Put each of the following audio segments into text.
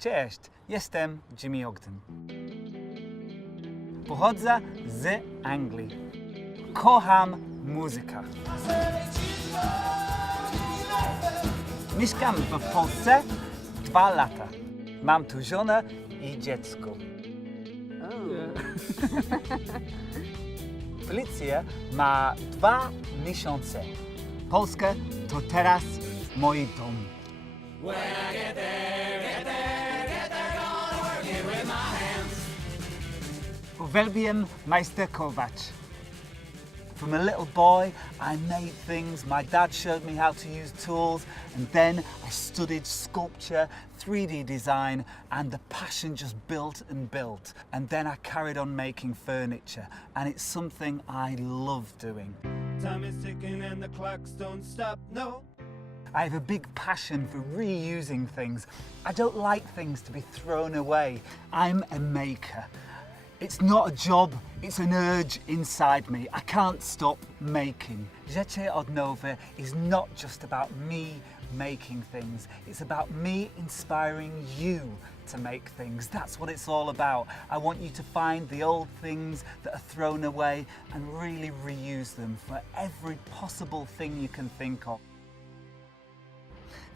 Cześć, jestem Jimmy Ogden. Pochodzę z Anglii. Kocham muzykę. Mieszkam w Polsce 2 lata. Mam tu żonę i dziecko. Policja ma 2 miesiące. Polska to teraz mój dom. Uwielbiam majsterkować. From a little boy, I made things. My dad showed me how to use tools, and then I studied sculpture, 3D design, and the passion just built and built. And then I carried on making furniture, and it's something I love doing. Time is ticking and the clocks don't stop, no. I have a big passion for reusing things. I don't like things to be thrown away. I'm a maker. It's not a job, it's an urge inside me. I can't stop making. Rzeczy OdNowa is not just about me making things, it's about me inspiring you to make things. That's what it's all about. I want you to find the old things that are thrown away and really reuse them for every possible thing you can think of.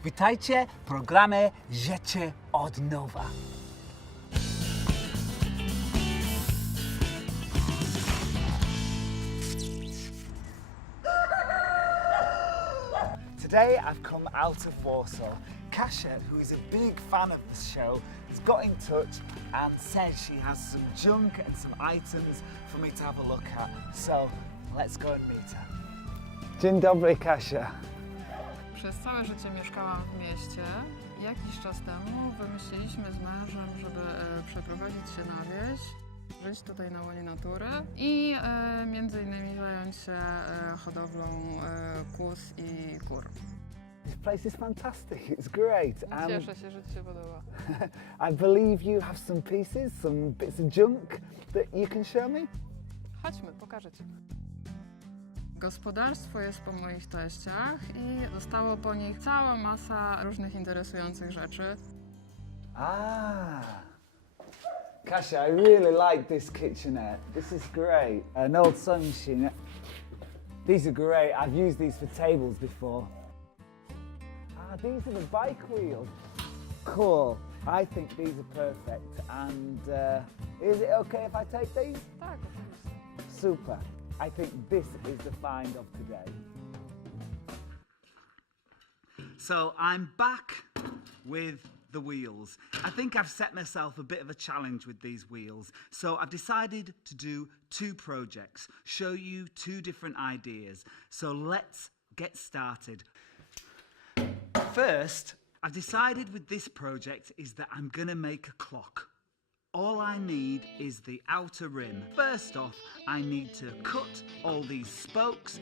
Witajcie w programie Rzeczy OdNowa. Today I've come out of Warsaw. Kasia, who is a big fan of the show, has got in touch and said she has some junk and some items for me to have a look at. So let's go and meet her. Dzień dobry, Kasia. Przez całe życie mieszkałam w mieście. Jakiś czas temu wymyśliliśmy z mężem, żeby przeprowadzić się na wieś, żyć tutaj na łonie natury i między innymi zająć się hodowlą kóz i kur. This place is fantastic, it's great. Cieszę się, że Ci się podoba. I believe you have some pieces, some bits of junk that you can show me? Chodźmy, pokażę Ci. Gospodarstwo jest po moich teściach i zostało po nich cała masa różnych interesujących rzeczy. Kasia, I really like this kitchenette. This is great. An old sewing machine. These are great. I've used these for tables before. These are the bike wheels. Cool. I think these are perfect. And is it okay if I take these? Tak, oczywiście. Super. I think this is the find of today. So I'm back with the wheels. I think I've set myself a bit of a challenge with these wheels. So I've decided to do 2 projects, show you 2 different ideas. So let's get started. First, I've decided with this project is that I'm gonna make a clock. All I need is the outer rim. First off, I need to cut all these spokes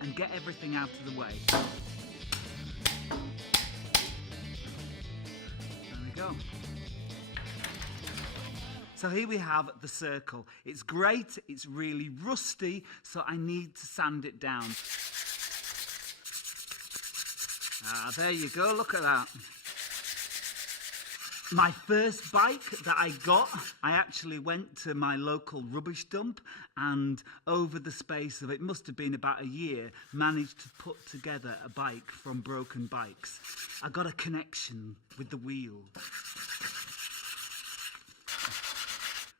and get everything out of the way. There we go. So here we have the circle. It's great, it's really rusty, so I need to sand it down. There you go, look at that. My first bike that I got, I actually went to my local rubbish dump and over the space of, it must have been about a year, managed to put together a bike from broken bikes. I got a connection with the wheel.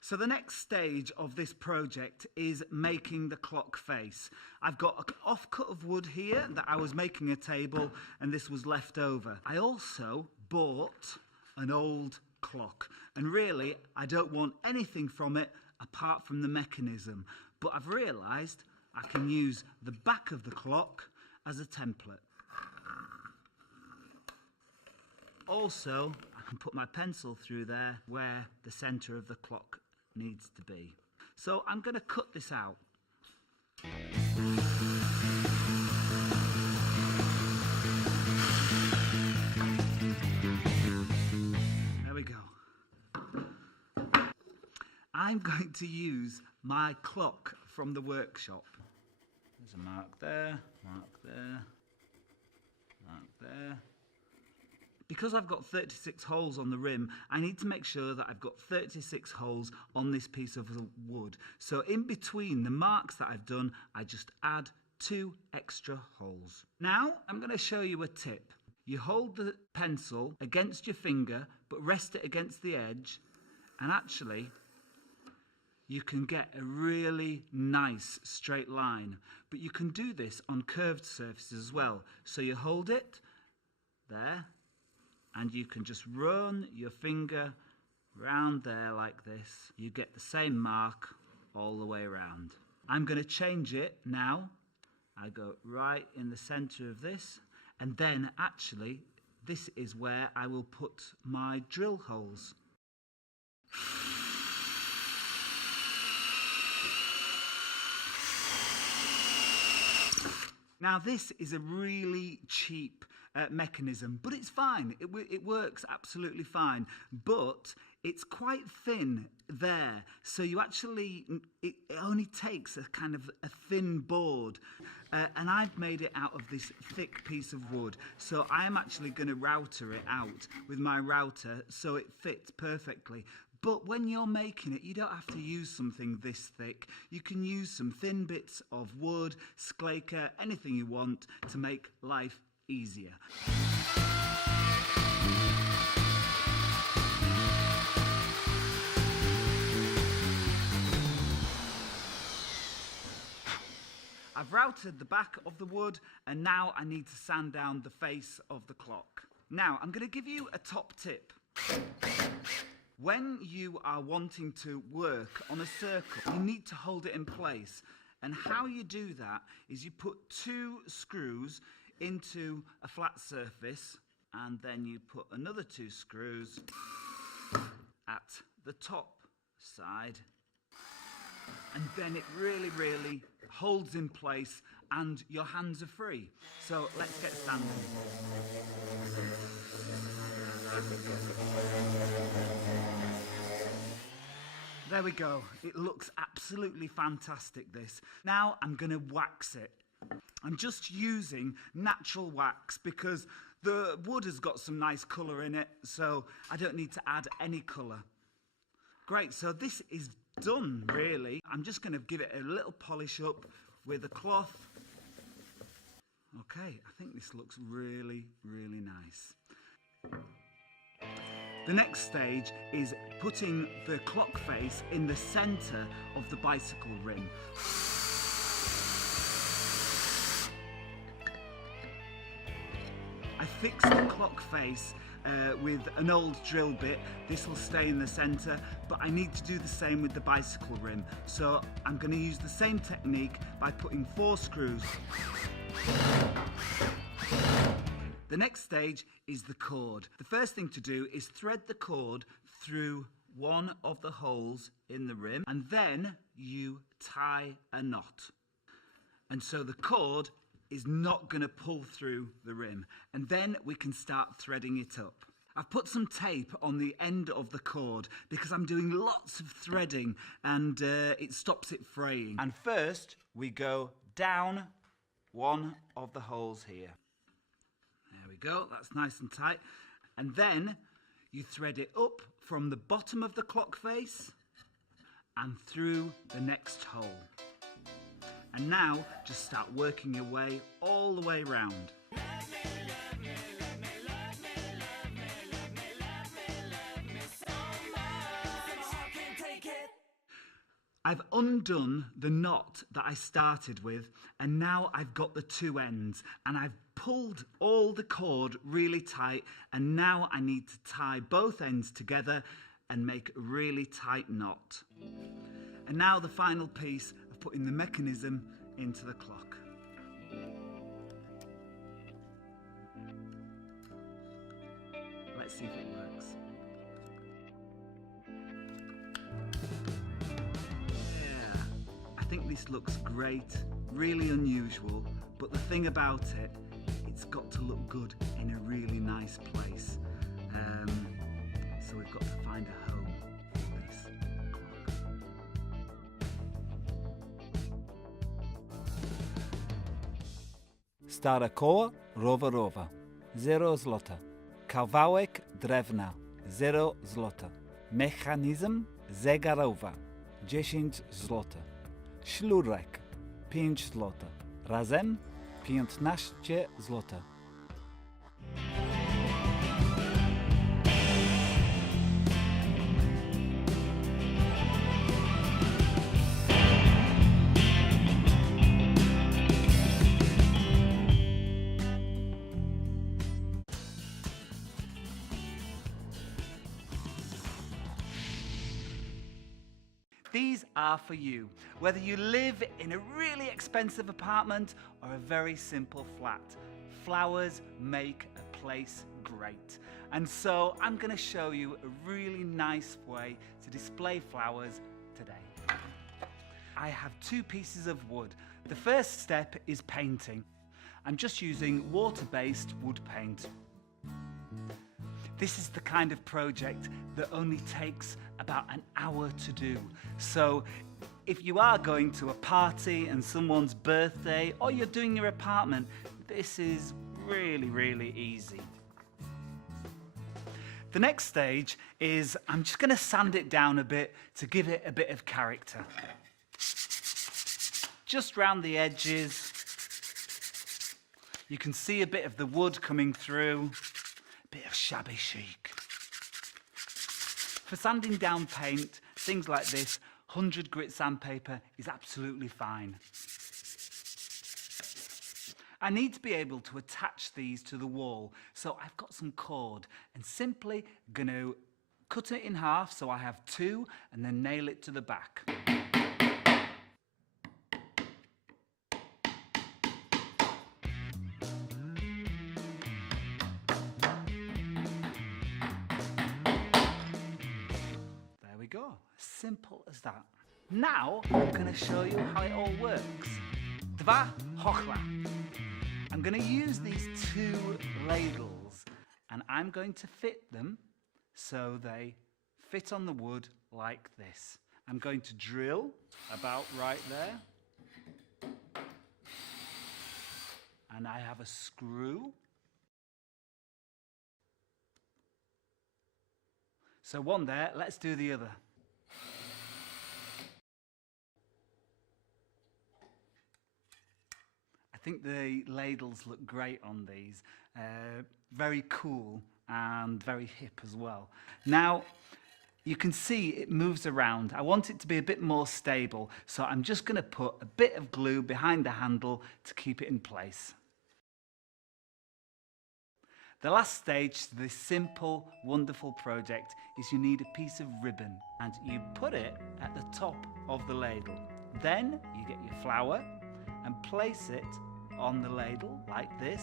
So the next stage of this project is making the clock face. I've got an offcut of wood here that I was making a table and this was left over. I also bought an old clock, and really I don't want anything from it apart from the mechanism, but I've realised I can use the back of the clock as a template. Also, I can put my pencil through there where the centre of the clock needs to be. So I'm going to cut this out. I'm going to use my clock from the workshop. There's a mark there, mark there, mark there. because I've got 36 holes on the rim, I need to make sure that I've got 36 holes on this piece of wood. So in between the marks that I've done, I just add 2 extra holes. Now I'm going to show you a tip. You hold the pencil against your finger, but rest it against the edge, and actually you can get a really nice straight line. But you can do this on curved surfaces as well. So you hold it there, and you can just run your finger round there like this. You get the same mark all the way around. I'm going to change it now. I go right in the center of this, and then actually this is where I will put my drill holes. Now this is a really cheap mechanism, but it's fine. It works absolutely fine, but it's quite thin there. So you actually, it only takes a kind of a thin board, and I've made it out of this thick piece of wood. So I'm actually going to router it out with my router so it fits perfectly. But when you're making it, you don't have to use something this thick. You can use some thin bits of wood, sklaker, anything you want to make life easier. I've routed the back of the wood, and now I need to sand down the face of the clock. Now, I'm going to give you a top tip. When you are wanting to work on a circle, you need to hold it in place. And how you do that is you put 2 screws into a flat surface, and then you put another 2 screws at the top side. And then it really, really holds in place and your hands are free. So let's get standing. There we go. It looks absolutely fantastic, this. Now I'm going to wax it. I'm just using natural wax because the wood has got some nice colour in it, so I don't need to add any colour. Great, so this is done, really. I'm just going to give it a little polish up with a cloth. Okay, I think this looks really, really nice. The next stage is putting the clock face in the centre of the bicycle rim. I fixed the clock face with an old drill bit. This will stay in the centre, but I need to do the same with the bicycle rim. So I'm going to use the same technique by putting 4 screws. The next stage is the cord. The first thing to do is thread the cord through one of the holes in the rim, and then you tie a knot. And so the cord is not going to pull through the rim, and then we can start threading it up. I've put some tape on the end of the cord because I'm doing lots of threading and it stops it fraying. And first we go down one of the holes here. There we go, that's nice and tight. And then you thread it up from the bottom of the clock face and through the next hole. And now just start working your way all the way round. I've undone the knot that I started with, and now I've got the 2 ends, and I've pulled all the cord really tight, and now I need to tie both ends together and make a really tight knot. And now the final piece of putting the mechanism into the clock. Let's see if it works. I think this looks great, really unusual, but the thing about it, it's got to look good in a really nice place. So we've got to find a home for this clock. Stara koła, rowerowa, 0 złota. Kawałek drewna 0 zł. Mechanizm zegarowy 10 zł. Sznurek 5 zł. Razem 15 zł. These are for you, whether you live in a really expensive apartment or a very simple flat. Flowers make a place great. And so I'm going to show you a really nice way to display flowers today. I have 2 pieces of wood. The first step is painting. I'm just using water-based wood paint. This is the kind of project that only takes about an hour to do. So if you are going to a party and someone's birthday, or you're doing your apartment, this is really, really easy. The next stage is I'm just going to sand it down a bit to give it a bit of character. Just round the edges. You can see a bit of the wood coming through. Bit of shabby chic. For sanding down paint, things like this, 100 grit sandpaper is absolutely fine. I need to be able to attach these to the wall, so I've got some cord and simply going to cut it in half so I have 2 and then nail it to the back. Go. Simple as that. Now I'm going to show you how it all works. Dwa hochla. I'm going to use these 2 ladles and I'm going to fit them so they fit on the wood like this. I'm going to drill about right there. And I have a screw. So one there, let's do the other. I think the ladles look great on these. Very cool and very hip as well. Now, you can see it moves around. I want it to be a bit more stable, so I'm just going to put a bit of glue behind the handle to keep it in place. The last stage to this simple, wonderful project is you need a piece of ribbon and you put it at the top of the ladle. Then you get your flower and place it on the ladle like this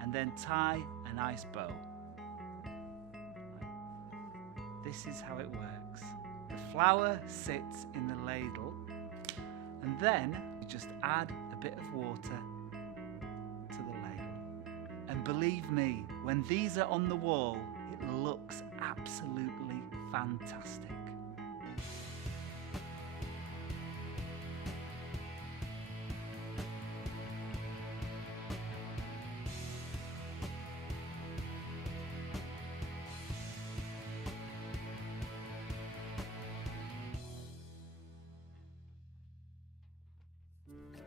and then tie a nice bow. This is how it works. The flower sits in the ladle and then you just add a bit of water to the ladle. And believe me, when these are on the wall, it looks absolutely fantastic.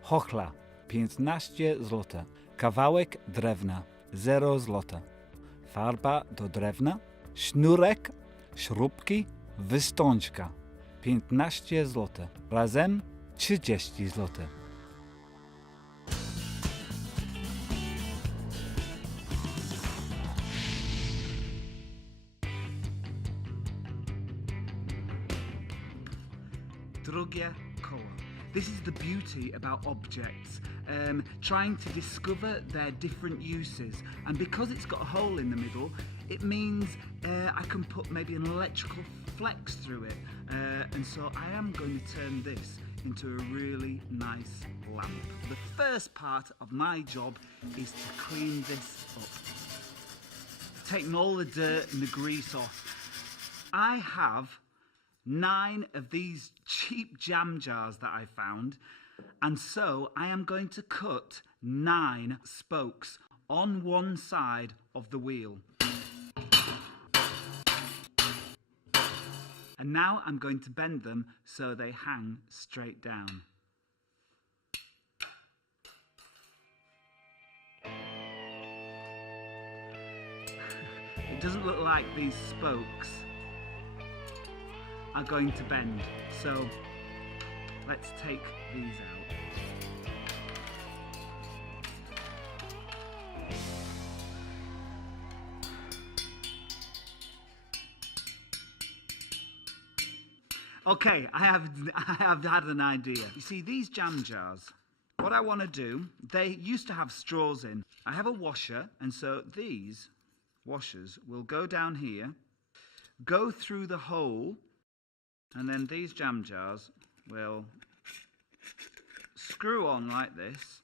Hochla 15 zł. Kawałek drewna 0 zł. Farba do drewna, sznurek, śrubki, wystążka 15 zł. Razem 30 zł. Drugie koło. This is the beauty about objects, trying to discover their different uses. And because it's got a hole in the middle, it means I can put maybe an electrical flex through it. And so I am going to turn this into a really nice lamp. The first part of my job is to clean this up. Taking all the dirt and the grease off. I have 9 of these cheap jam jars that I found, and so I am going to cut 9 spokes on one side of the wheel. And now I'm going to bend them so they hang straight down. It doesn't look like these spokes are going to bend, so let's take these out. Okay, I have had an idea. You see, these jam jars, what I want to do, they used to have straws in. I have a washer, and so these washers will go down here, go through the hole, and then these jam jars will screw on like this,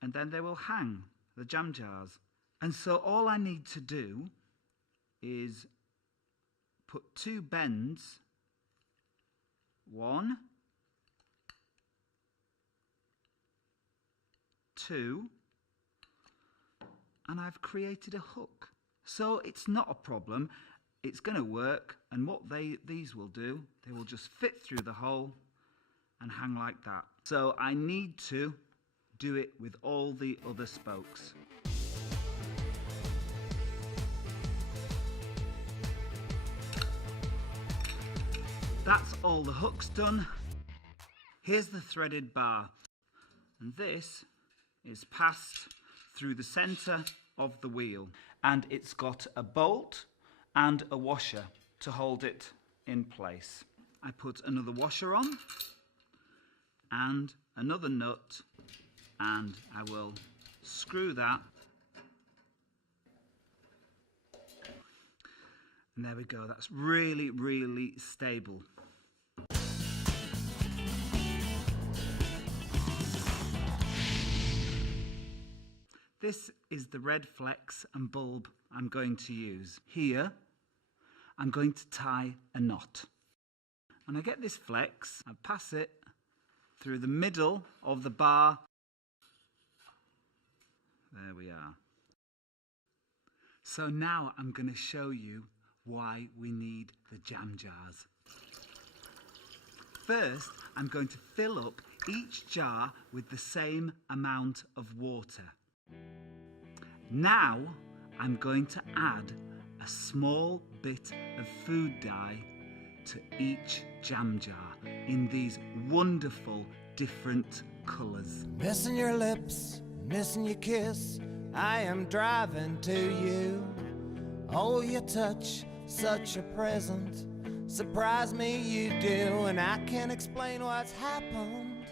and then they will hang, the jam jars. And so all I need to do is put 2 bends, 1, 2, and I've created a hook. So it's not a problem, it's going to work, and what these will do, they will just fit through the hole and hang like that. So I need to do it with all the other spokes. That's all the hooks done. Here's the threaded bar, and this is passed through the centre of the wheel, and it's got a bolt and a washer to hold it in place. I put another washer on and another nut, and I will screw that, and there we go. That's really, really stable. This is the red flex and bulb I'm going to use. Here, I'm going to tie a knot. When I get this flex, I pass it through the middle of the bar. There we are. So now I'm going to show you why we need the jam jars. First, I'm going to fill up each jar with the same amount of water. Now, I'm going to add a small bit of food dye to each jam jar in these wonderful different colours. Missing your lips, missing your kiss, I am driving to you. Oh, your touch, such a present, surprise me you do, and I can't explain what's happened.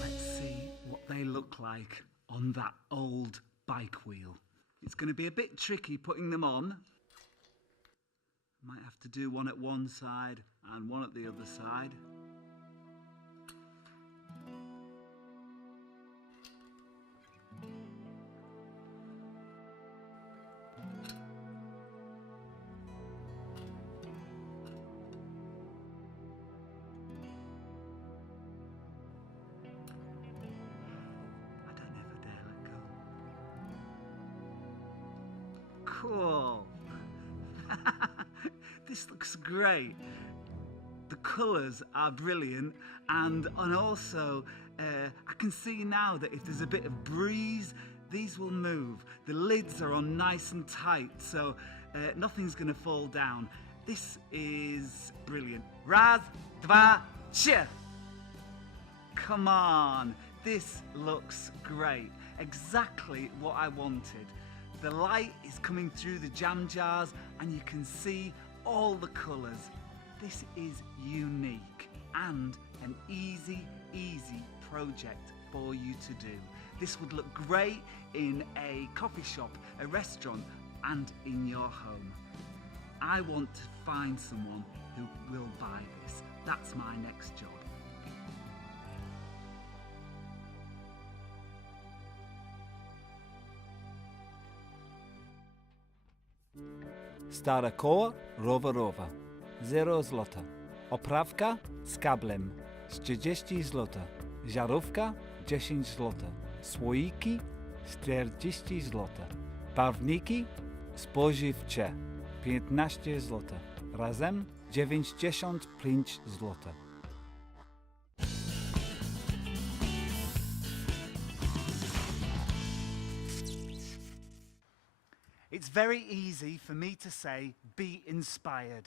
Let's see what they look like on that old bike wheel. It's going to be a bit tricky putting them on. Might have to do one at one side and one at the other side. Cool. This looks great. The colours are brilliant, and also I can see now that if there's a bit of breeze, these will move. The lids are on nice and tight, so nothing's going to fall down. This is brilliant. Raz, dva, trzy. Come on, this looks great. Exactly what I wanted. The light is coming through the jam jars and you can see all the colours. This is unique and an easy project for you to do. This would look great in a coffee shop, a restaurant, and in your home. I want to find someone who will buy this. That's my next job. Stara koła rowerowa 0 zł. Oprawka z kablem 30 zł. Żarówka 10 zł. Słoiki 40 zł. Barwniki spożywcze 15 zł. Razem 95 zł. It's very easy for me to say, be inspired.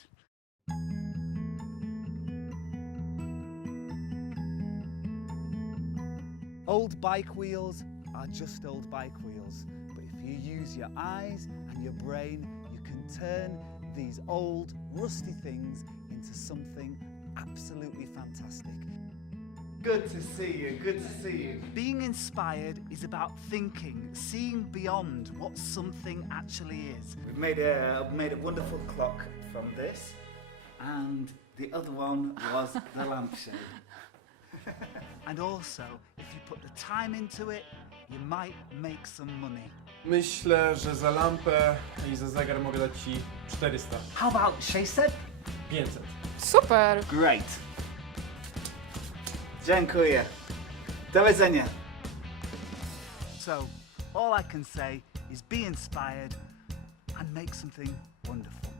Old bike wheels are just old bike wheels, but if you use your eyes and your brain, you can turn these old, rusty things into something absolutely fantastic. Good to see you, good to see you. Being inspired is about thinking, seeing beyond what something actually is. We've made a wonderful clock from this, and the other one was the lampshade. And also, if you put the time into it, you might make some money. Myślę, że za lampę i za zegar mogę dać Ci 400. How about 600? 500. Super! Great. Dziękuję. Do widzenia. So, all I can say is be inspired and make something wonderful.